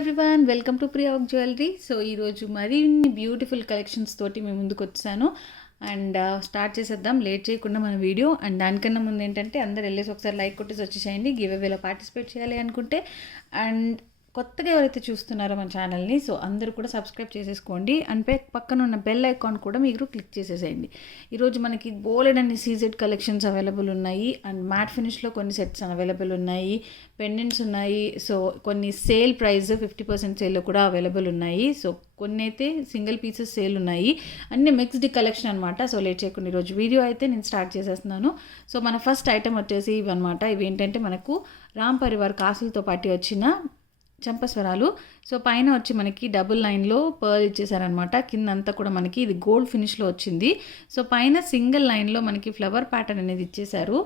Everyone, welcome to Priyak jewellery. So ఈరోజు మరిన్ని beautiful collections తోటి మేము ముందుకు వచ్చాను అండ్ స్టార్ట్ చేసేద్దాం లేట్ చేయకుండా మన వీడియో. అండ్ దానికన్నా ముందు ఏంటంటే అందరు వెళ్ళేసి ఒకసారి లైక్ కొట్టేసి వచ్చేసేయండి. గివ్ అవేలో పార్టిసిపేట్ చేయాలి అనుకుంటే. అండ్ కొత్తగా ఎవరైతే చూస్తున్నారో మన ఛానల్ని సో అందరూ కూడా సబ్స్క్రైబ్ చేసేసుకోండి. అండ్ పక్కన ఉన్న బెల్ ఐకాన్ కూడా మీరు క్లిక్ చేసేసేయండి. ఈరోజు మనకి బోలెడ్ అన్ని సీజెడ్ కలెక్షన్స్ అవైలబుల్ ఉన్నాయి. అండ్ మ్యాట్ ఫినిష్లో కొన్ని సెట్స్ అవైలబుల్ ఉన్నాయి, పెండెంట్స్ ఉన్నాయి. సో కొన్ని సేల్ ప్రైస్ 50% సేల్లో కూడా అవైలబుల్ ఉన్నాయి. సో కొన్ని అయితే సింగిల్ పీసెస్ సేల్ ఉన్నాయి. అన్ని మిక్స్డ్ కలెక్షన్ అనమాట. సో లేట్ చేయకుండా ఈరోజు వీడియో అయితే నేను స్టార్ట్ చేసేస్తున్నాను. సో మన ఫస్ట్ ఐటమ్ వచ్చేసి ఇవి అనమాట. ఇవి ఏంటంటే మనకు రామ్ పరివార్ కాసులతో పాటు వచ్చిన చంపస్వరాలు. సో పైన వచ్చి మనకి డబుల్ లైన్లో పర్ల్ ఇచ్చేసారనమాట. కింద అంతా కూడా మనకి ఇది గోల్డ్ ఫినిష్లో వచ్చింది. సో పైన సింగిల్ లైన్లో మనకి ఫ్లవర్ ప్యాటర్న్ అనేది ఇచ్చేసారు.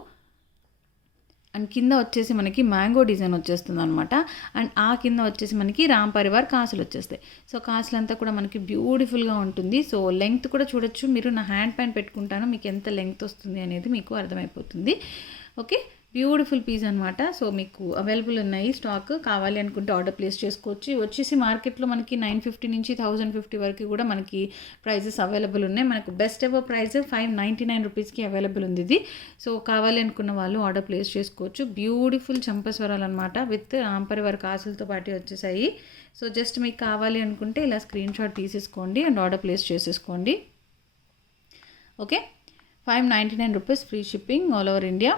అండ్ కింద వచ్చేసి మనకి మ్యాంగో డిజైన్ వచ్చేస్తుంది అనమాట. అండ్ ఆ కింద వచ్చేసి మనకి రామ్ పరివార్ కాసులు వచ్చేస్తాయి. సో కాసులంతా కూడా మనకి బ్యూటిఫుల్గా ఉంటుంది. సో లెంగ్త్ కూడా చూడొచ్చు మీరు. నా హ్యాండ్ పైన పెట్టుకుంటాను, మీకు ఎంత లెంగ్త్ వస్తుంది అనేది మీకు అర్థమైపోతుంది. ఓకే, బ్యూటిఫుల్ పీస్ అనమాట. సో మీకు అవైలబుల్ ఉన్నాయి. స్టాక్ కావాలి అనుకుంటే ఆర్డర్ ప్లేస్ చేసుకోవచ్చు. వచ్చేసి మార్కెట్లో మనకి 950 నుంచి 1050 వరకు కూడా మనకి ప్రైజెస్ అవైలబుల్ ఉన్నాయి. మనకు బెస్ట్ ఎవర్ ప్రైస్ 599 రూపీస్కి అవైలబుల్ ఉంది ఇది. సో కావాలి అనుకున్న వాళ్ళు ఆర్డర్ ప్లేస్ చేసుకోవచ్చు. బ్యూటిఫుల్ చంపస్వరాలు అనమాట విత్ రాంపరివార్ కాసులతో పాటు వచ్చేసాయి. సో జస్ట్ మీకు కావాలి అనుకుంటే ఇలా స్క్రీన్ షాట్ తీసేసుకోండి అండ్ ఆర్డర్ ప్లేస్ చేసేసుకోండి. Okay, 599 rupees, free shipping all over India.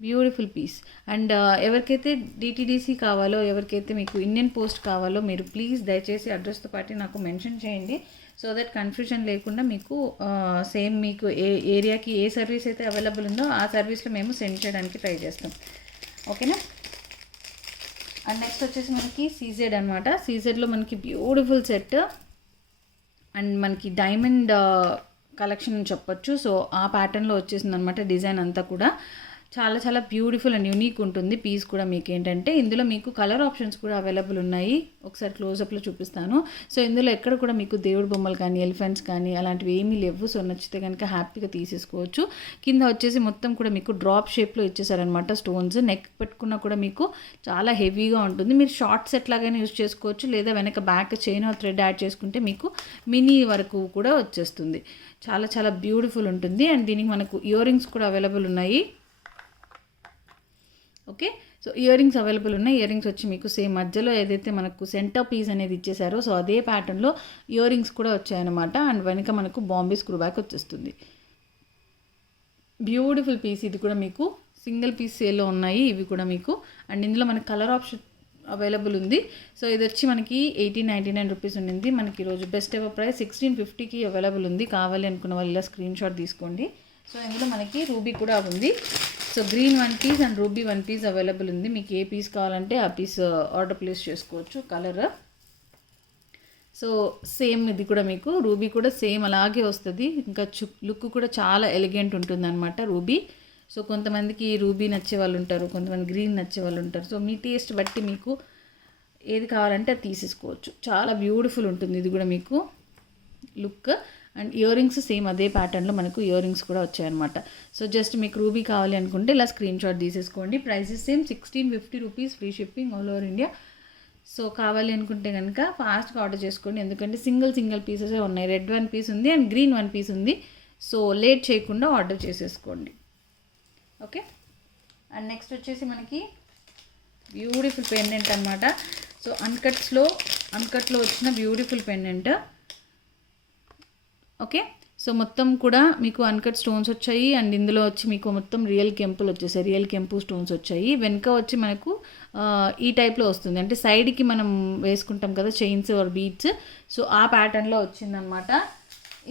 Beautiful piece. And ఎవరికైతే డిటీడీసీ కావాలో, ఎవరికైతే మీకు ఇండియన్ పోస్ట్ కావాలో మీరు ప్లీజ్ దయచేసి అడ్రస్తో పాటు నాకు మెన్షన్ చేయండి. సో దట్ కన్ఫ్యూజన్ లేకుండా మీకు సేమ్ మీకు ఏ ఏరియాకి ఏ సర్వీస్ అయితే అవైలబుల్ ఉందో ఆ సర్వీస్లో మేము సెండ్ చేయడానికి ట్రై చేస్తాం. ఓకేనా. అండ్ నెక్స్ట్ వచ్చేసి మనకి సీజెడ్ అనమాట. సీజెడ్లో మనకి బ్యూటిఫుల్ సెట్ అండ్ మనకి డైమండ్ కలెక్షన్ అని చెప్పొచ్చు. సో ఆ ప్యాటర్న్లో వచ్చేసింది అనమాట. డిజైన్ అంతా కూడా చాలా చాలా బ్యూటిఫుల్ అండ్ యూనిక్ ఉంటుంది. పీస్ కూడా మీకు ఏంటంటే ఇందులో మీకు కలర్ ఆప్షన్స్ కూడా అవైలబుల్ ఉన్నాయి. ఒకసారి క్లోజప్లో చూపిస్తాను. సో ఇందులో ఎక్కడ కూడా మీకు దేవుడి బొమ్మలు కానీ ఎలిఫెంట్స్ కానీ అలాంటివి ఏమీ లేవు. సో నచ్చితే కనుక హ్యాపీగా తీసేసుకోవచ్చు. కింద వచ్చేసి మొత్తం కూడా మీకు డ్రాప్ షేప్లో ఇచ్చేసారనమాట స్టోన్స్. నెక్ పెట్టుకున్నా కూడా మీకు చాలా హెవీగా ఉంటుంది. మీరు షార్ట్ సెట్ లాగానే యూజ్ చేసుకోవచ్చు, లేదా వెనక బ్యాక్ చైన్ థ్రెడ్ యాడ్ చేసుకుంటే మీకు మినీ వరకు కూడా వచ్చేస్తుంది. చాలా చాలా బ్యూటిఫుల్ ఉంటుంది. అండ్ దీనికి మనకు ఇయర్ రింగ్స్ కూడా అవైలబుల్ ఉన్నాయి. Okay, so ear rings available ఉన్నాయి. ఇయర్ రింగ్స్ వచ్చి మీకు సేమ్ మధ్యలో ఏదైతే మనకు సెంటర్ పీస్ అనేది ఇచ్చేసారో సో అదే ప్యాటర్న్లో ఇయర్ రింగ్స్ కూడా వచ్చాయన్నమాట. అండ్ వెనక మనకు బాంబే స్క్రూ బ్యాక్ వచ్చేస్తుంది. Beautiful piece. ఇది కూడా మీకు సింగిల్ పీస్ సేల్లో ఉన్నాయి ఇవి కూడా మీకు. అండ్ ఇందులో మనకి కలర్ ఆప్షన్ అవైలబుల్ ఉంది. సో ఇది వచ్చి మనకి 1899 రూపీస్ ఉండింది. మనకి ఈరోజు బెస్ట్ ఎవర్ ప్రైస్ 1650కి అవైలబుల్ ఉంది. కావాలి అనుకున్న వాళ్ళు ఇలా స్క్రీన్ షాట్ తీసుకోండి. సో ఇందులో మనకి రూబీ కూడా ఉంది. So green 1 piece and ruby 1 piece available ఉంది. మీకు ఏ పీస్ కావాలంటే ఆ పీస్ ఆర్డర్ ప్లేస్ చేసుకోవచ్చు. కలర్ సో సేమ్ ఇది కూడా మీకు రూబీ కూడా సేమ్ అలాగే వస్తుంది. ఇంకా లుక్ కూడా చాలా ఎలిగెంట్ ఉంటుంది అనమాట రూబీ. సో కొంతమందికి రూబీ నచ్చే వాళ్ళు ఉంటారు, కొంతమంది గ్రీన్ నచ్చే వాళ్ళు ఉంటారు. సో మీ టేస్ట్ బట్టి మీకు ఏది కావాలంటే అది తీసేసుకోవచ్చు. చాలా బ్యూటిఫుల్ ఉంటుంది ఇది కూడా మీకు look. And ear rings same అదే ప్యాటర్న్లో మనకు ఇయర్ రింగ్స్ కూడా వచ్చాయన్నమాట. సో జస్ట్ మీకు రూబీ కావాలి అనుకుంటే ఇలా స్క్రీన్ షాట్ తీసేసుకోండి. Prices same 1650 rupees, free shipping all over India. So కావాలి అనుకుంటే కనుక ఫాస్ట్గా ఆర్డర్ చేసుకోండి. ఎందుకంటే సింగిల్ పీసెసే ఉన్నాయి. రెడ్ 1 పీస్ ఉంది అండ్ గ్రీన్ 1 పీస్ ఉంది. సో లేట్ చేయకుండా ఆర్డర్ చేసేసుకోండి. ఓకే. అండ్ నెక్స్ట్ వచ్చేసి మనకి బ్యూటిఫుల్ పెండెంట్ అనమాట. సో అన్కట్లో వచ్చిన బ్యూటిఫుల్ పెండెంట్. ఓకే, సో మొత్తం కూడా మీకు అన్కట్ స్టోన్స్ వచ్చాయి. అండ్ ఇందులో వచ్చి మీకు మొత్తం రియల్ కెంపులు వచ్చేసాయి. రియల్ కెంపు స్టోన్స్ వచ్చాయి. వెనక వచ్చి మనకు ఈ టైప్లో వస్తుంది. అంటే సైడ్కి మనం వేసుకుంటాం కదా చైన్స్ ఆర్ బీడ్స్. సో ఆ ప్యాటర్న్లో వచ్చిందనమాట.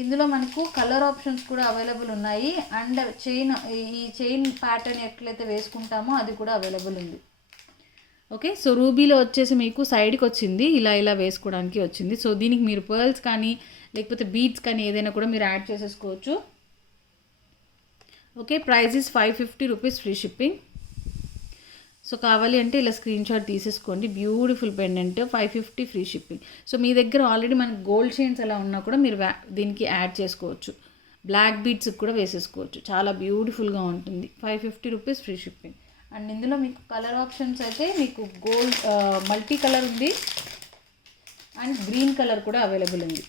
ఇందులో మనకు కలర్ ఆప్షన్స్ కూడా అవైలబుల్ ఉన్నాయి. అండ్ ఈ చైన్ ప్యాటర్న్ ఎట్లయితే వేసుకుంటామో అది కూడా అవైలబుల్ ఉంది. ఓకే, సో రూబీలో వచ్చేసి మీకు సైడ్కి వచ్చింది, ఇలా వేసుకోవడానికి వచ్చింది. సో దీనికి మీరు పర్ల్స్ కానీ లేకపోతే బీడ్స్ కానీ ఏదైనా కూడా మీరు యాడ్ చేసేసుకోవచ్చు. Okay, price is 550 rupees, free shipping. So కావాలి అంటే ఇలా స్క్రీన్ షాట్ తీసేసుకోండి. Beautiful pendant 550, free shipping. So మీ దగ్గర ఆల్రెడీ మనకు గోల్డ్ చైన్స్ అలా ఉన్నా కూడా మీరు దీనికి యాడ్ చేసుకోవచ్చు. బ్లాక్ బీడ్స్ కూడా వేసేసుకోవచ్చు. చాలా బ్యూటిఫుల్గా ఉంటుంది. 550 రూపీస్, ఫ్రీ షిప్పింగ్. అండ్ ఇందులో మీకు కలర్ ఆప్షన్స్ అయితే మీకు గోల్డ్ మల్టీ కలర్ ఉంది అండ్ గ్రీన్ కలర్ కూడా అవైలబుల్ ఉంది.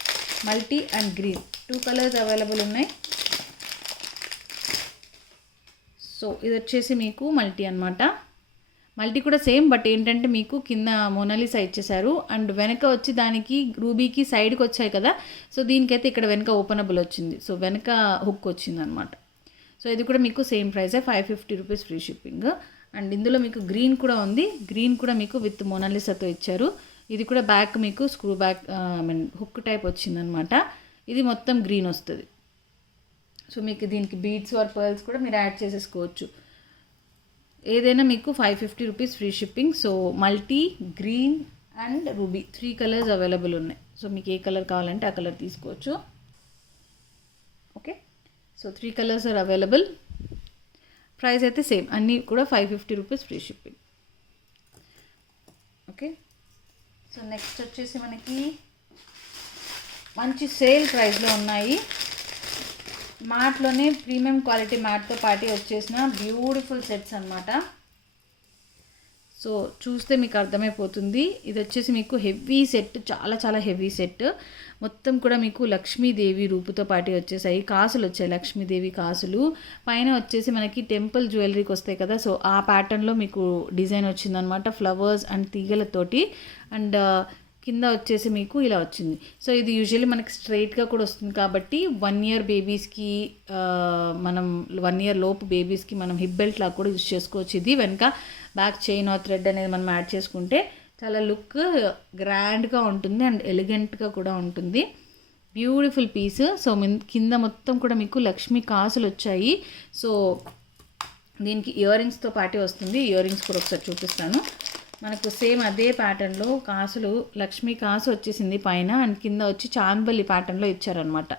Multi and green 2 colours available ఉన్నాయి. సో ఇది వచ్చేసి మీకు మల్టీ అనమాట. మల్టీ కూడా సేమ్, బట్ ఏంటంటే మీకు కింద మోనాలిసా ఇచ్చేసారు అండ్ వెనక వచ్చి దానికి రూబీకి సైడ్కి వచ్చాయి కదా, సో దీనికైతే ఇక్కడ వెనక ఓపెనబుల్ వచ్చింది. సో వెనక హుక్ వచ్చింది అనమాట. సో ఇది కూడా మీకు సేమ్ ప్రైసే, 550 రూపీస్ ఫ్రీ షిప్పింగ్. అండ్ ఇందులో మీకు గ్రీన్ కూడా ఉంది. గ్రీన్ కూడా మీకు విత్ మోనాలిసాతో ఇచ్చారు. ఇది కూడా బ్యాక్ మీకు స్క్రూ బ్యాక్ హుక్ టైప్ వచ్చిందనమాట. ఇది మొత్తం గ్రీన్ వస్తుంది. సో మీకు దీనికి బీడ్స్ ఆర్ పర్ల్స్ కూడా మీరు యాడ్ చేసేసుకోవచ్చు. ఏదైనా మీకు 550 rupees free shipping. So multi, green and ruby 3 colours available ఉన్నాయి. సో మీకు ఏ కలర్ కావాలంటే ఆ కలర్ తీసుకోవచ్చు. Okay, so 3 colours are available. Price అయితే సేమ్, అన్నీ కూడా 550 rupees free shipping. Okay, so next వచ్చేసి మనకి మంచి సేల్ ప్రైస్లో ఉన్నాయి. మ్యాట్లోనే ప్రీమియం క్వాలిటీ మ్యాట్తో పాటు వచ్చేసిన బ్యూటిఫుల్ సెట్స్ అనమాట. సో చూస్తే మీకు అర్థమైపోతుంది. ఇది వచ్చేసి మీకు హెవీ సెట్, చాలా చాలా హెవీ సెట్. మొత్తం కూడా మీకు లక్ష్మీదేవి రూపుతో పాటు వచ్చేసాయి. కాసులు వచ్చాయి, లక్ష్మీదేవి కాసులు. పైన వచ్చేసి మనకి టెంపుల్ జ్యువెలరీకి వస్తాయి కదా, సో ఆ ప్యాటర్న్లో మీకు డిజైన్ వచ్చిందనమాట, ఫ్లవర్స్ అండ్ తీగలతోటి. అండ్ కింద వచ్చేసి మీకు ఇలా వచ్చింది. సో ఇది యూజువల్లీ మనకి స్ట్రైట్గా కూడా వస్తుంది కాబట్టి 1 ఇయర్ బేబీస్కి, మనం 1 ఇయర్ లోపు బేబీస్కి మనం హిప్ బెల్ట్ లాగా కూడా యూజ్ చేసుకోవచ్చు. ఇది వెనక బ్యాక్ చైన్ ఆర్ థ్రెడ్ అనేది మనం యాడ్ చేసుకుంటే చాలా లుక్ గ్రాండ్గా ఉంటుంది అండ్ ఎలిగెంట్గా కూడా ఉంటుంది. Beautiful piece. సో కింద మొత్తం కూడా మీకు లక్ష్మీ కాసులు వచ్చాయి. సో దీనికి ఇయర్ రింగ్స్తో పాటే వస్తుంది. ఇయర్ రింగ్స్ కూడా ఒకసారి చూపిస్తాను. మనకు సేమ్ అదే ప్యాటర్న్లో కాసులు, లక్ష్మీ కాసు వచ్చేసింది పైన అండ్ కింద వచ్చి చాందబల్లి ప్యాటర్న్లో ఇచ్చారనమాట.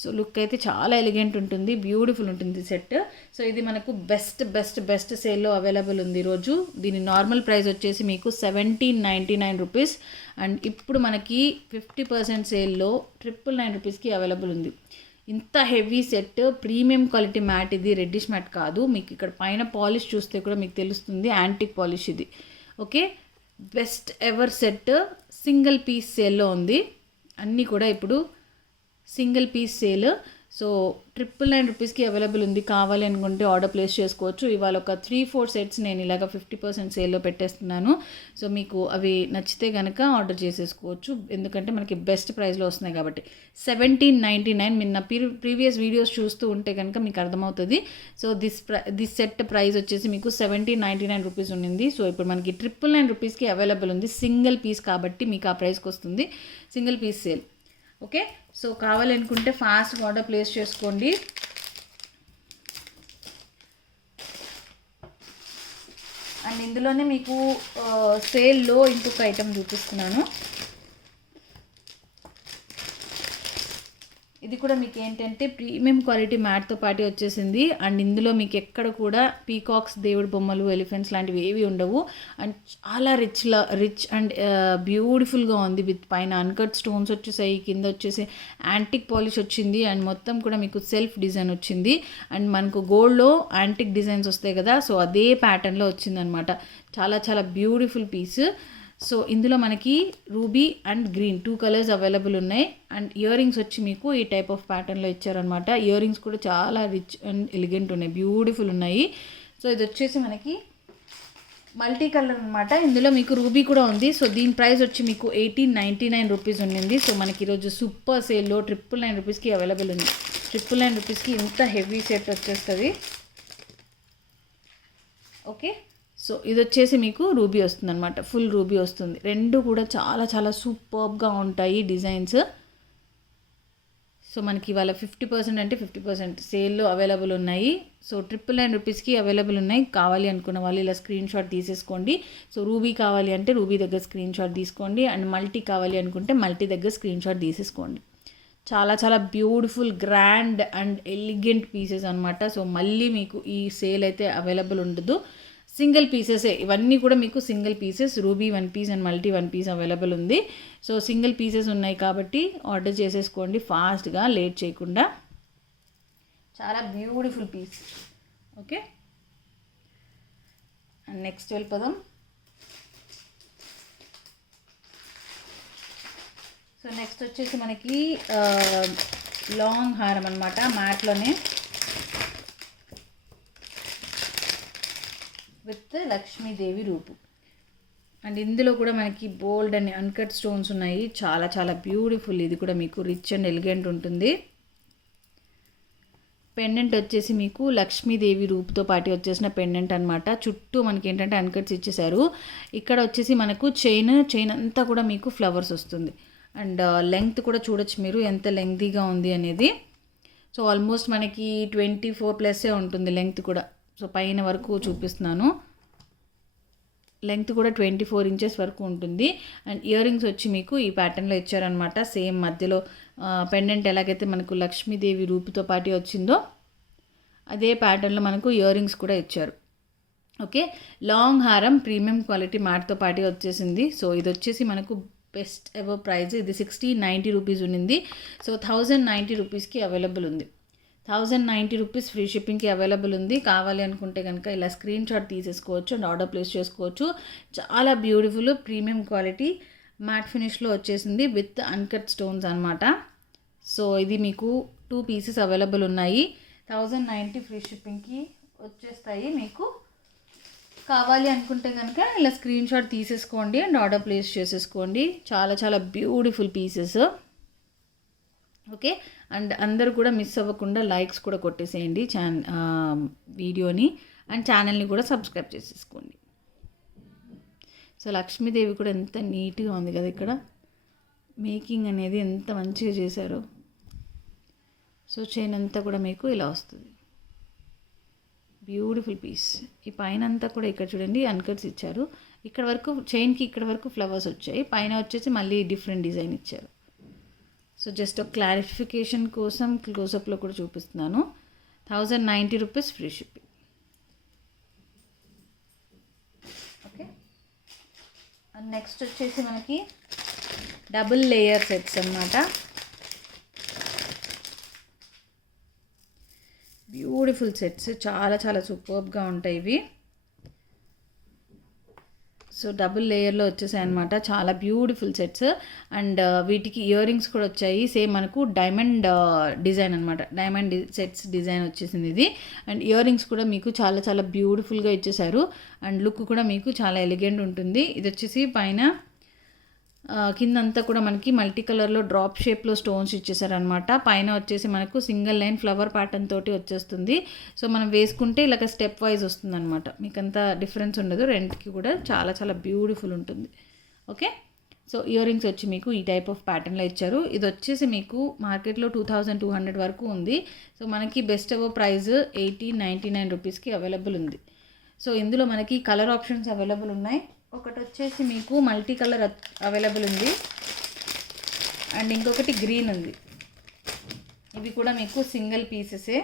సో లుక్ అయితే చాలా ఎలిగెంట్ ఉంటుంది, బ్యూటిఫుల్ ఉంటుంది సెట్. సో ఇది మనకు బెస్ట్ సేల్లో అవైలబుల్ ఉంది ఈరోజు. దీని నార్మల్ ప్రైస్ వచ్చేసి మీకు 1799 రూపీస్ అండ్ ఇప్పుడు మనకి 50% సేల్లో 999 రూపీస్కి అవైలబుల్ ఉంది. ఇంత heavy set, premium quality matte ఇది, రెడ్డిష్ మ్యాట్ కాదు. మీకు ఇక్కడ పైన పాలిష్ చూస్తే కూడా మీకు తెలుస్తుంది, యాంటిక్ పాలిష్ ఇది. Okay, best ever set single piece సేల్లో ఉంది. అన్నీ కూడా ఇప్పుడు సింగిల్ పీస్ సేల్. సో 999 రూపీస్కి అవైలబుల్ ఉంది. కావాలి అనుకుంటే ఆర్డర్ ప్లేస్ చేసుకోవచ్చు. ఇవాళ ఒక 3-4 సెట్స్ నేను ఇలాగ 50% సేల్లో పెట్టేస్తున్నాను. సో మీకు అవి నచ్చితే కనుక ఆర్డర్ చేసేసుకోవచ్చు, ఎందుకంటే మనకి బెస్ట్ ప్రైస్లో వస్తున్నాయి కాబట్టి. 1799 నిన్న ప్రీవియస్ వీడియోస్ చూస్తూ ఉంటే కనుక మీకు అర్థమవుతుంది. సో దిస్ సెట్ ప్రైస్ వచ్చేసి మీకు 1799 రూపీస్ ఉండింది. సో ఇప్పుడు మనకి 999 రూపీస్కి అవైలబుల్ ఉంది. సింగిల్ పీస్ కాబట్టి మీకు ఆ ప్రైస్కి వస్తుంది, single piece sale. Okay, so కావాలనుకుంటే ఫాస్ట్గా ఆర్డర్ ప్లేస్ చేసుకోండి. అండ్ ఇందులోనే మీకు సేల్లో ఇంకొక ఐటెం చూపిస్తున్నాను. ఇది కూడా మీకు ఏంటంటే ప్రీమియం క్వాలిటీ మ్యాట్తో పాటు వచ్చేసింది. అండ్ ఇందులో మీకు ఎక్కడ కూడా పీకాక్స్, దేవుడి బొమ్మలు, ఎలిఫెంట్స్ లాంటివి ఏవి ఉండవు. అండ్ చాలా రిచ్ అండ్ బ్యూటిఫుల్గా ఉంది. విత్ పైన అన్కట్ స్టోన్స్ వచ్చేసాయి, కింద వచ్చేసి యాంటిక్ పాలిష్ వచ్చింది అండ్ మొత్తం కూడా మీకు సెల్ఫ్ డిజైన్ వచ్చింది. అండ్ మనకు గోల్డ్లో యాంటిక్ డిజైన్స్ వస్తాయి కదా, సో అదే ప్యాటర్న్లో వచ్చిందనమాట. చాలా చాలా బ్యూటిఫుల్ పీస్. సో ఇందులో మనకి ruby and green 2 colours available ఉన్నాయి. అండ్ ఇయర్ రింగ్స్ వచ్చి మీకు ఈ టైప్ ఆఫ్ ప్యాటర్న్లో ఇచ్చారనమాట. ఇయర్ రింగ్స్ కూడా చాలా రిచ్ అండ్ ఎలిగెంట్ ఉన్నాయి, బ్యూటిఫుల్ ఉన్నాయి. సో ఇది వచ్చేసి మనకి మల్టీ కలర్ అనమాట. ఇందులో మీకు రూబీ కూడా ఉంది. సో దీని ప్రైస్ వచ్చి మీకు 1899 రూపీస్ ఉండింది. సో మనకి ఈరోజు సూపర్ సేల్లో 999 రూపీస్కి అవైలబుల్ ఉంది. 999 రూపీస్కి ఇంత హెవీ సెట్ వచ్చేస్తుంది. ఓకే, సో ఇది వచ్చేసి మీకు రూబీ వస్తుంది అనమాట, ఫుల్ రూబీ వస్తుంది. రెండు కూడా చాలా చాలా సూపర్బ్గా ఉంటాయి డిజైన్స్. సో మనకి ఇవాళ 50% అంటే 50% సేల్లో అవైలబుల్ ఉన్నాయి. సో 999 రూపీస్కి అవైలబుల్ ఉన్నాయి. కావాలి అనుకున్న వాళ్ళు ఇలా స్క్రీన్ షాట్ తీసేసుకోండి. సో రూబీ కావాలి అంటే రూబీ దగ్గర స్క్రీన్ షాట్ తీసుకోండి. అండ్ మల్టీ కావాలి అనుకుంటే మల్టీ దగ్గర స్క్రీన్ షాట్ తీసేసుకోండి. చాలా చాలా beautiful, grand and elegant pieces అనమాట. సో మళ్ళీ మీకు ఈ సేల్ అయితే అవైలబుల్ ఉండదు. సింగిల్ పీసెసే ఇవన్నీ కూడా మీకు single pieces. Ruby 1 piece and multi 1 piece available ఉంది. సో సింగిల్ పీసెస్ ఉన్నాయి కాబట్టి ఆర్డర్ చేసేసుకోండి ఫాస్ట్గా, లేట్ చేయకుండా. చాలా beautiful piece. Okay, and next వెళ్ళిపోదాం. సో నెక్స్ట్ వచ్చేసి మనకి లాంగ్ హారం అనమాట, మ్యాట్లోనే విత్ లక్ష్మీదేవి రూపు. అండ్ ఇందులో కూడా మనకి బోల్డ్ అండ్ అన్కట్ స్టోన్స్ ఉన్నాయి, చాలా చాలా బ్యూటిఫుల్. ఇది కూడా మీకు రిచ్ అండ్ ఎలిగెంట్ ఉంటుంది. పెండెంట్ వచ్చేసి మీకు లక్ష్మీదేవి రూపుతో పాటు వచ్చేసిన పెండెంట్ అనమాట. చుట్టూ మనకి ఏంటంటే అన్కట్స్ ఇచ్చేసారు. ఇక్కడ వచ్చేసి మనకు చైన్ అంతా కూడా మీకు ఫ్లవర్స్ వస్తుంది. అండ్ లెంగ్త్ కూడా చూడొచ్చు మీరు ఎంత లెంగ్తీగా ఉంది అనేది. సో ఆల్మోస్ట్ మనకి 24+ ఉంటుంది లెంగ్త్ కూడా. సో పైన వరకు చూపిస్తున్నాను, లెంగ్త్ కూడా 24 ఇంచెస్ వరకు ఉంటుంది. అండ్ ఇయర్ రింగ్స్ వచ్చి మీకు ఈ ప్యాటర్న్లో ఇచ్చారనమాట. సేమ్ మధ్యలో పెండెంట్ ఎలాగైతే మనకు లక్ష్మీదేవి రూపుతో పాటు వచ్చిందో అదే ప్యాటర్న్లో మనకు ఇయర్ రింగ్స్ కూడా ఇచ్చారు. ఓకే, లాంగ్ హారం ప్రీమియం క్వాలిటీ మ్యాట్తో పాటు వచ్చేసింది. సో ఇది వచ్చేసి మనకు బెస్ట్ ఎవర్ ప్రైస్. ఇది 1690 రూపీస్ ఉన్నింది. సో 1090 రూపీస్కి అవైలబుల్ ఉంది. 1090 రూపీస్ ఫ్రీ షిప్పింగ్కి అవైలబుల్ ఉంది. కావాలి అనుకుంటే కనుక ఇలా స్క్రీన్ షాట్ తీసేసుకోవచ్చు అండ్ ఆర్డర్ ప్లేస్ చేసుకోవచ్చు. చాలా బ్యూటిఫుల్ ప్రీమియం క్వాలిటీ మ్యాట్ ఫినిష్లో వచ్చేసింది విత్ అన్కట్ స్టోన్స్ అనమాట. సో ఇది మీకు 2 పీసెస్ అవైలబుల్ ఉన్నాయి. 1090 ఫ్రీ షిప్పింగ్కి వచ్చేస్తాయి. మీకు కావాలి అనుకుంటే కనుక ఇలా స్క్రీన్ షాట్ తీసేసుకోండి అండ్ ఆర్డర్ ప్లేస్ చేసేసుకోండి. చాలా చాలా బ్యూటిఫుల్ పీసెస్. ఓకే, అండ్ అందరూ కూడా మిస్ అవ్వకుండా లైక్స్ కూడా కొట్టేసేయండి వీడియోని, అండ్ ఛానల్ని కూడా సబ్స్క్రైబ్ చేసేసుకోండి. సో లక్ష్మీదేవి కూడా ఎంత నీట్గా ఉంది కదా, ఇక్కడ మేకింగ్ అనేది ఎంత మంచిగా చేశారో. సో చైన్ అంతా కూడా మీకు ఇలా వస్తుంది, బ్యూటిఫుల్ పీస్. ఈ పైన అంతా కూడా ఇక్కడ చూడండి అన్కట్స్ ఇచ్చారు. ఇక్కడ వరకు చైన్కి ఇక్కడ వరకు ఫ్లవర్స్ వచ్చాయి, పైన వచ్చేసి మళ్ళీ డిఫరెంట్ డిజైన్ ఇచ్చారు. సో జస్ట్ ఒక క్లారిఫికేషన్ కోసం క్లోజప్లో కూడా చూపిస్తున్నాను. 1090 rupees free shipping. Okay, and next వచ్చేసి మనకి డబుల్ లేయర్ సెట్స్ అన్నమాట. బ్యూటిఫుల్ సెట్స్, చాలా చాలా సూపర్బ్గా ఉంటాయి ఇవి. సో డబుల్ లేయర్లో వచ్చేసాయి అనమాట, చాలా బ్యూటిఫుల్ సెట్స్. అండ్ వీటికి ఇయర్ రింగ్స్ కూడా వచ్చాయి. సేమ్ మనకు డైమండ్ డిజైన్ అనమాట, డైమండ్ సెట్స్ డిజైన్ వచ్చేసింది ఇది. అండ్ ఇయర్ రింగ్స్ కూడా మీకు చాలా చాలా బ్యూటిఫుల్గా ఇచ్చేసారు. అండ్ లుక్ కూడా మీకు చాలా ఎలిగెంట్ ఉంటుంది. ఇది వచ్చేసి పైన కిందంతా కూడా మనకి మల్టీ కలర్లో డ్రాప్ షేప్లో స్టోన్స్ ఇచ్చేసారనమాట. పైన వచ్చేసి మనకు సింగిల్ లైన్ ఫ్లవర్ ప్యాటర్న్ తోటి వచ్చేస్తుంది. సో మనం వేసుకుంటే ఇలాగ స్టెప్ వైజ్ వస్తుంది అనమాట, మీకు అంత డిఫరెన్స్ ఉండదు. రెంట్కి కూడా చాలా చాలా బ్యూటిఫుల్ ఉంటుంది. ఓకే, సో ఇయర్ రింగ్స్ వచ్చి మీకు ఈ టైప్ ఆఫ్ ప్యాటర్న్లో ఇచ్చారు. ఇది వచ్చేసి మీకు మార్కెట్లో 2200 వరకు ఉంది. సో మనకి బెస్ట్ ఎవర్ ప్రైస్ 1899 రూపీస్కి అవైలబుల్ ఉంది. సో ఇందులో మనకి కలర్ ఆప్షన్స్ అవైలబుల్ ఉన్నాయి. ఒకటి వచ్చేసి మీకు మల్టీ కలర్ అవైలబుల్ ఉంది, అండ్ ఇంకొకటి గ్రీన్ ఉంది. ఇవి కూడా మీకు సింగిల్ పీసెసే.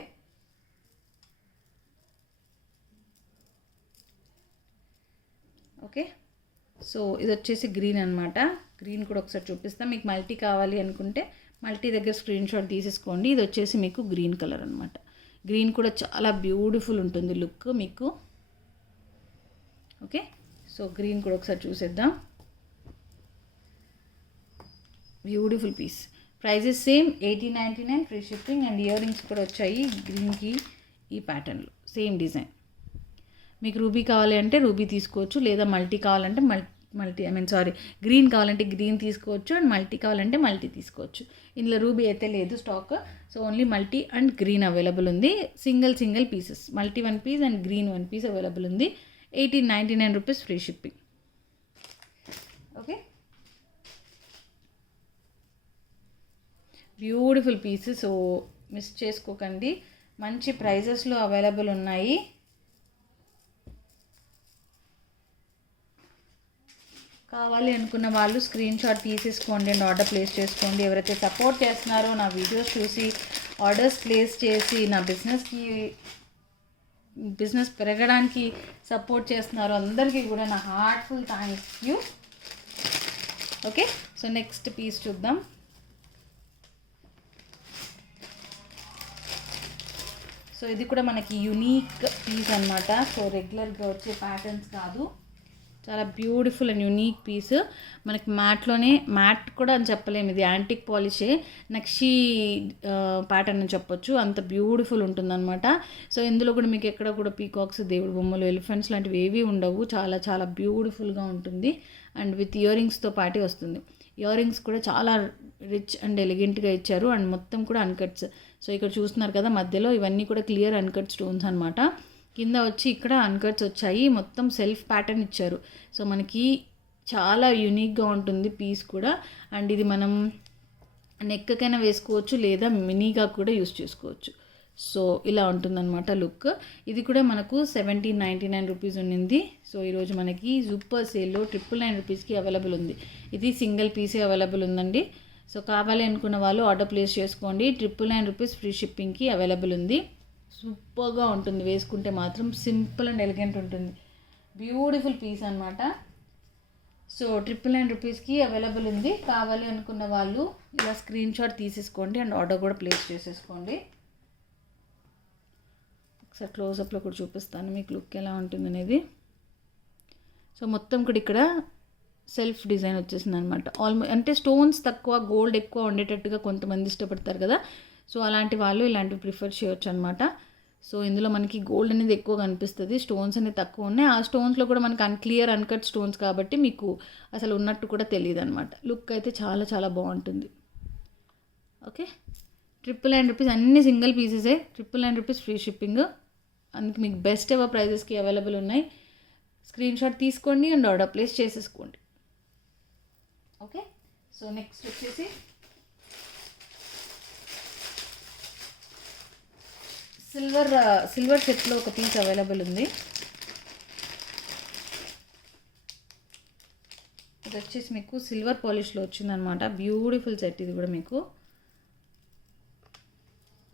ఓకే, సో ఇది వచ్చేసి గ్రీన్ అనమాట. గ్రీన్ కూడా ఒకసారి చూపిస్తాం. మీకు మల్టీ కావాలి అనుకుంటే మల్టీ దగ్గర స్క్రీన్ షాట్ తీసేసుకోండి. ఇది వచ్చేసి మీకు గ్రీన్ కలర్ అనమాట. గ్రీన్ కూడా చాలా బ్యూటిఫుల్ ఉంటుంది లుక్ మీకు. ఓకే, సో గ్రీన్ కూడా ఒకసారి చూసేద్దాం. Beautiful piece. Prices same 1899 free shipping. And earrings కూడా వచ్చాయి గ్రీన్కి ఈ ప్యాటర్న్లో సేమ్ డిజైన్. మీకు రూబీ కావాలి అంటే రూబీ తీసుకోవచ్చు, లేదా మల్టీ కావాలంటే గ్రీన్ కావాలంటే గ్రీన్ తీసుకోవచ్చు, అండ్ మల్టీ కావాలంటే మల్టీ తీసుకోవచ్చు. ఇందులో రూబీ అయితే లేదు stock. So only multi and green available ఉంది. Single pieces, multi 1 piece and green 1 piece available ఉంది. 1899 rupees free shipping. Okay, beautiful piece. So miss చేసుకోకండి, మంచి ప్రైజెస్లో అవైలబుల్ ఉన్నాయి. కావాలి అనుకున్న వాళ్ళు స్క్రీన్ షాట్ తీసేసుకోండి అండ్ ఆర్డర్ ప్లేస్ చేసుకోండి. ఎవరైతే సపోర్ట్ చేస్తున్నారో, నా వీడియోస్ చూసి ఆర్డర్స్ ప్లేస్ చేసి నా బిజినెస్ పెరగడానికి సపోర్ట్ చేస్తున్నారు, అందరికీ కూడా నా heartful thank you. Okay, so next piece చూద్దాం. సో ఇది కూడా మనకి యూనిక్ పీస్ అనమాట. సో రెగ్యులర్గా వచ్చే ప్యాటర్న్స్ కాదు, చాలా బ్యూటిఫుల్ అండ్ యూనిక్ పీస్. మనకి మ్యాట్లోనే, మ్యాట్ కూడా అని చెప్పలేము, ఇది యాంటిక్ పాలిషే, నక్షీ ప్యాటర్న్ అని చెప్పొచ్చు, అంత బ్యూటిఫుల్ ఉంటుందన్నమాట. సో ఇందులో కూడా మీకు ఎక్కడ కూడా పీకాక్స్, దేవుడి బొమ్మలు, ఎలిఫెంట్స్ లాంటివి ఏవి ఉండవు. చాలా చాలా బ్యూటిఫుల్గా ఉంటుంది. అండ్ విత్ ఇయర్ రింగ్స్తో పాటే వస్తుంది. ఇయర్ రింగ్స్ కూడా చాలా రిచ్ అండ్ ఎలిగెంట్గా ఇచ్చారు. అండ్ మొత్తం కూడా అన్కట్స్. సో ఇక్కడ చూస్తున్నారు కదా మధ్యలో, ఇవన్నీ కూడా క్లియర్ అన్కట్ స్టోన్స్ అనమాట. కింద వచ్చి ఇక్కడ అన్కట్స్ వచ్చాయి, మొత్తం సెల్ఫ్ ప్యాటర్న్ ఇచ్చారు. సో మనకి చాలా యూనిక్గా ఉంటుంది పీస్ కూడా. అండ్ ఇది మనం నెక్కకైనా వేసుకోవచ్చు, లేదా మినీగా కూడా యూస్ చేసుకోవచ్చు. సో ఇలా ఉంటుందన్నమాట లుక్. ఇది కూడా మనకు 1799 రూపీస్ ఉండింది. సో ఈరోజు మనకి సూపర్ సేల్లో 999 రూపీస్కి అవైలబుల్ ఉంది. ఇది సింగిల్ పీసే అవైలబుల్ ఉందండి. సో కావాలి అనుకున్న వాళ్ళు ఆర్డర్ ప్లేస్ చేసుకోండి. 999 రూపీస్ ఫ్రీ షిప్పింగ్కి అవైలబుల్ ఉంది. సూపర్గా ఉంటుంది, వేసుకుంటే మాత్రం సింపుల్ అండ్ ఎలిగెంట్ ఉంటుంది. బ్యూటిఫుల్ పీస్ అనమాట. సో 999 రూపీస్కి అవైలబుల్ ఉంది. కావాలి అనుకున్న వాళ్ళు ఇలా స్క్రీన్ షాట్ తీసేసుకోండి అండ్ ఆర్డర్ కూడా ప్లేస్ చేసేసుకోండి. ఒకసారి క్లోజప్లో కూడా చూపిస్తాను మీకు లుక్ ఎలా ఉంటుంది అనేది. సో మొత్తం కూడా ఇక్కడ సెల్ఫ్ డిజైన్ వచ్చేసింది అనమాట. అంటే స్టోన్స్ తక్కువ, గోల్డ్ ఎక్కువ ఉండేటట్టుగా కొంతమంది ఇష్టపడతారు కదా. సో అలాంటి వాళ్ళు ఇలాంటివి ప్రిఫర్ చేయొచ్చు అనమాట. సో ఇందులో మనకి గోల్డ్ అనేది ఎక్కువ కనిపిస్తుంది, స్టోన్స్ అనేవి తక్కువ ఉన్నాయి. ఆ స్టోన్స్లో కూడా మనకి అన్క్లియర్ అన్కట్ స్టోన్స్ కాబట్టి మీకు అసలు ఉన్నట్టు కూడా తెలియదు అనమాట. లుక్ అయితే చాలా చాలా బాగుంటుంది. ఓకే, 999 రూపీస్, అన్ని సింగిల్ పీసెసే. 999 rupees free shipping. అందుకు మీకు బెస్ట్ ఎవర్ ప్రైజెస్కి అవైలబుల్ ఉన్నాయి. స్క్రీన్ షాట్ తీసుకోండి అండ్ ఆర్డర్ ప్లేస్ చేసేసుకోండి. ఓకే, సో నెక్స్ట్ వచ్చేసి సిల్వర్ సెట్లో ఒక పీస్ అవైలబుల్ ఉంది. ఇది వచ్చేసి మీకు సిల్వర్ పాలిష్లో వచ్చిందనమాట. బ్యూటిఫుల్ సెట్ ఇది కూడా మీకు.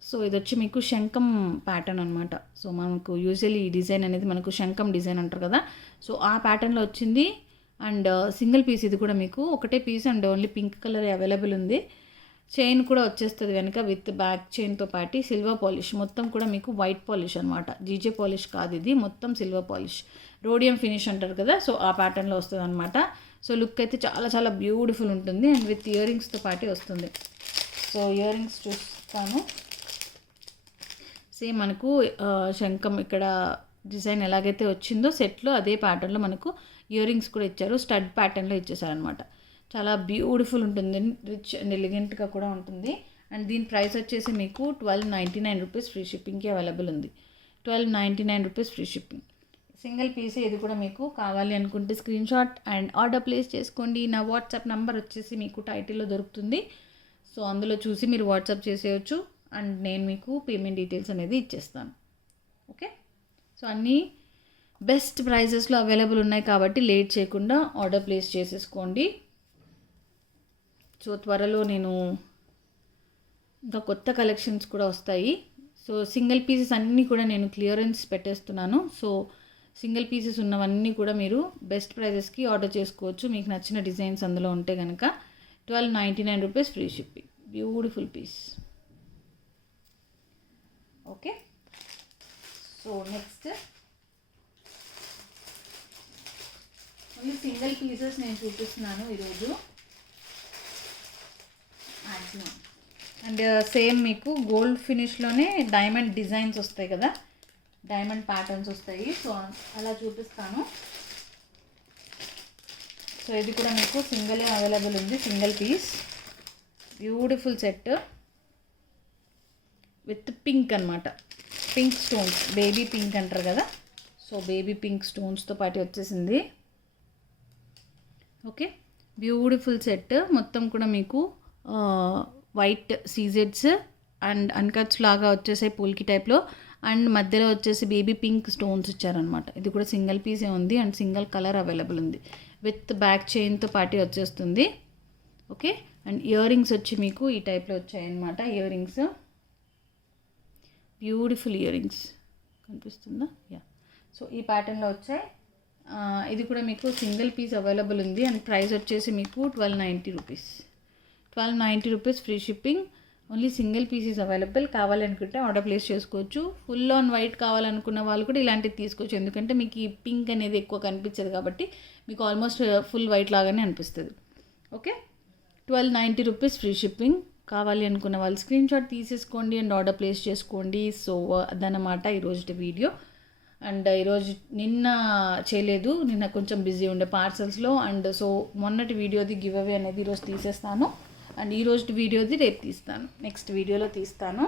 సో ఇది వచ్చి మీకు శంఖం ప్యాటర్న్ అనమాట. సో మనకు యూజువల్లీ ఈ డిజైన్ అనేది మనకు శంఖం డిజైన్ అంటారు కదా. సో ఆ ప్యాటర్న్లో వచ్చింది. అండ్ సింగిల్ పీస్ ఇది కూడా మీకు ఒకటే piece and only pink colour available ఉంది. చైన్ కూడా వచ్చేస్తుంది వెనక విత్ బ్యాక్ చైన్తో పాటు. సిల్వర్ పాలిష్ మొత్తం కూడా మీకు వైట్ పాలిష్ అనమాట, జీజే పాలిష్ కాదు ఇది, మొత్తం సిల్వర్ పాలిష్, రోడియం ఫినిష్ అంటారు కదా. సో ఆ ప్యాటర్న్లో వస్తుంది అనమాట. సో లుక్ అయితే చాలా చాలా బ్యూటిఫుల్ ఉంటుంది. అండ్ విత్ ఇయర్ రింగ్స్తో పాటే వస్తుంది. సో ఇయర్ రింగ్స్ చూస్తాను. సేమ్ మనకు శంఖం ఇక్కడ డిజైన్ ఎలాగైతే వచ్చిందో సెట్లో అదే ప్యాటర్న్లో మనకు ఇయర్ రింగ్స్ కూడా ఇచ్చారు. స్టడ్ ప్యాటర్న్లో ఇచ్చేసారనమాట. చాలా బ్యూటిఫుల్ ఉంటుంది, రిచ్ అండ్ ఎలిగెంట్గా కూడా ఉంటుంది. అండ్ దీని ప్రైస్ వచ్చేసి మీకు 1299 రూపీస్ ఫ్రీ షిప్పింగ్కి అవైలబుల్ ఉంది. 1299 రూపీస్ ఫ్రీ షిప్పింగ్. సింగిల్ పీసే ఇది కూడా మీకు. కావాలి అనుకుంటే screen shot and order place చేసుకోండి. నా వాట్సాప్ నెంబర్ వచ్చేసి మీకు టైటిల్లో దొరుకుతుంది. సో అందులో చూసి మీరు వాట్సాప్ చేసేయచ్చు. అండ్ నేను మీకు పేమెంట్ డీటెయిల్స్ అనేది ఇచ్చేస్తాను. ఓకే, సో అన్నీ బెస్ట్ ప్రైజెస్లో అవైలబుల్ ఉన్నాయి కాబట్టి లేట్ చేయకుండా ఆర్డర్ ప్లేస్ చేసేసుకోండి. సో త్వరలో నేను ఇంకా కొత్త కలెక్షన్స్ కూడా వస్తాయి. సో సింగిల్ పీసెస్ అన్నీ కూడా నేను క్లియరెన్స్ పెట్టేస్తున్నాను. సో సింగిల్ పీసెస్ ఉన్నవన్నీ కూడా మీరు బెస్ట్ ప్రైజెస్కి ఆర్డర్ చేసుకోవచ్చు. మీకు నచ్చిన డిజైన్స్ అందులో ఉంటే కనుక. 1299 rupees free shipping. Beautiful piece. Okay, so next only single pieces నేను చూపిస్తున్నాను ఈరోజు. అండ్ సేమ్ మీకు గోల్డ్ ఫినిష్లోనే డైమండ్ డిజైన్స్ వస్తాయి కదా, డైమండ్ ప్యాటర్న్స్ వస్తాయి. సో అలా చూపిస్తాను. సో ఇది కూడా మీకు సింగిలే అవైలబుల్ ఉంది, single piece. Beautiful set with pink అనమాట, పింక్ స్టోన్స్, బేబీ పింక్ అంటారు కదా. సో బేబీ పింక్ స్టోన్స్తో పాటు వచ్చేసింది. Okay, beautiful set. మొత్తం కూడా మీకు వైట్ సీజెడ్స్ అండ్ అన్కట్స్ లాగా వచ్చేసాయి పూల్కి టైప్లో. అండ్ మధ్యలో వచ్చేసి బేబీ పింక్ స్టోన్స్ ఇచ్చారనమాట. ఇది కూడా సింగిల్ పీసే ఉంది అండ్ సింగిల్ కలర్ అవైలబుల్ ఉంది. విత్ బ్యాక్ చైన్తో పాటు వచ్చేస్తుంది. ఓకే, అండ్ ఇయర్ రింగ్స్ వచ్చి మీకు ఈ టైప్లో వచ్చాయన్నమాట. Ear rings beautiful ear rings కనిపిస్తుందా? యా, సో ఈ ప్యాటర్న్లో వచ్చాయి. ఇది కూడా మీకు సింగిల్ పీస్ అవైలబుల్ ఉంది అండ్ ప్రైస్ వచ్చేసి మీకు 1290 rupees. 1290 rupees free shipping. Only single pieces available. కావాలనుకుంటే ఆర్డర్ ప్లేస్ చేసుకోవచ్చు. ఫుల్ ఆన్ వైట్ కావాలనుకున్న వాళ్ళు కూడా ఇలాంటివి తీసుకోవచ్చు, ఎందుకంటే మీకు ఈ పింక్ అనేది ఎక్కువ కనిపించదు కాబట్టి మీకు ఆల్మోస్ట్ ఫుల్ వైట్ లాగానే అనిపిస్తుంది. Okay, 1290 rupees free shipping. కావాలి అనుకున్న వాళ్ళు స్క్రీన్ షాట్ తీసేసుకోండి అండ్ ఆర్డర్ ప్లేస్ చేసుకోండి. సో అదనమాట ఈరోజు వీడియో. అండ్ ఈరోజు నిన్న చేయలేదు, నిన్న కొంచెం బిజీ ఉండే పార్సల్స్లో. అండ్ సో మొన్నటి వీడియోది గివ్ అవే అనేది ఈరోజు తీసేస్తాను. అండ్ ఈరోజు వీడియోది రేపు తీస్తాను, నెక్స్ట్ వీడియోలో తీస్తాను.